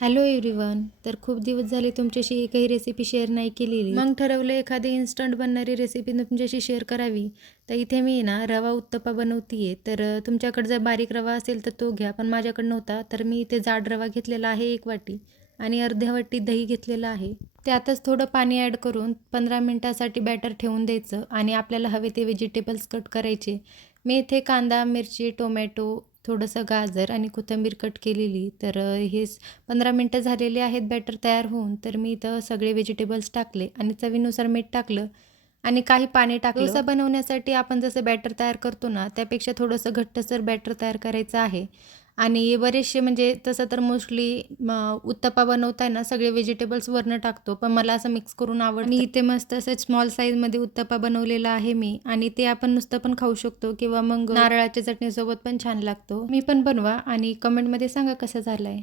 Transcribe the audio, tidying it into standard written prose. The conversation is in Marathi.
Hello everyone. तर खूप दिवस झाले तुमच्याशी एकही रेसिपी शेअर नाही केलेली. मग ठरवलं एखादी इन्स्टंट बनणारी रेसिपी तुमच्याशी शेअर करावी. तर इथे मी ना रवा उत्तप्पा बनवतीये. तर तुमच्याकडे जर बारीक रवा असेल तर तो घ्या, पण माझ्याकडे नव्हता. तर मी इथे जाड रवा घेतलेला आहे 1 वाटी आणि अर्ध्या वाटी दही घेतलेलं आहे. त्यातच थोडं पाणी ॲड करून 15 मिनिटासाठी बॅटर ठेवून द्यायचं आणि आपल्याला हवे ते व्हेजिटेबल्स कट करायचे. मी इथे कांदा, मिरची, टोमॅटो, थोडंसं गाजर आणि कोथिंबीर कट केलेली. तर हे 15 मिनटं झालेले आहेत बॅटर तयार होऊन. तर मी इथं सगळे व्हेजिटेबल्स टाकले आणि चवीनुसार मीठ टाकलं आणि काही पाणी टाकलं. डोसा बनवण्यासाठी आपण जसं बॅटर तयार करतो ना, त्यापेक्षा थोडंसं घट्टसर बॅटर तयार करायचं आहे. आणि बरेचसे म्हणजे तसं तर मोस्टली उत्तप्पा बनवताना सगळे व्हेजिटेबल्स वरनं टाकतो, पण मला असं मिक्स करून आवडतं. आणि इथे मस्त असं स्मॉल साईजमध्ये उत्तप्पा बनवलेला आहे मी आणि ते आपण नुसतं पण खाऊ शकतो किंवा मग नारळाच्या चटणीसोबत पण छान लागतो. मी पण बनवा आणि कमेंटमध्ये सांगा कसा झालाय.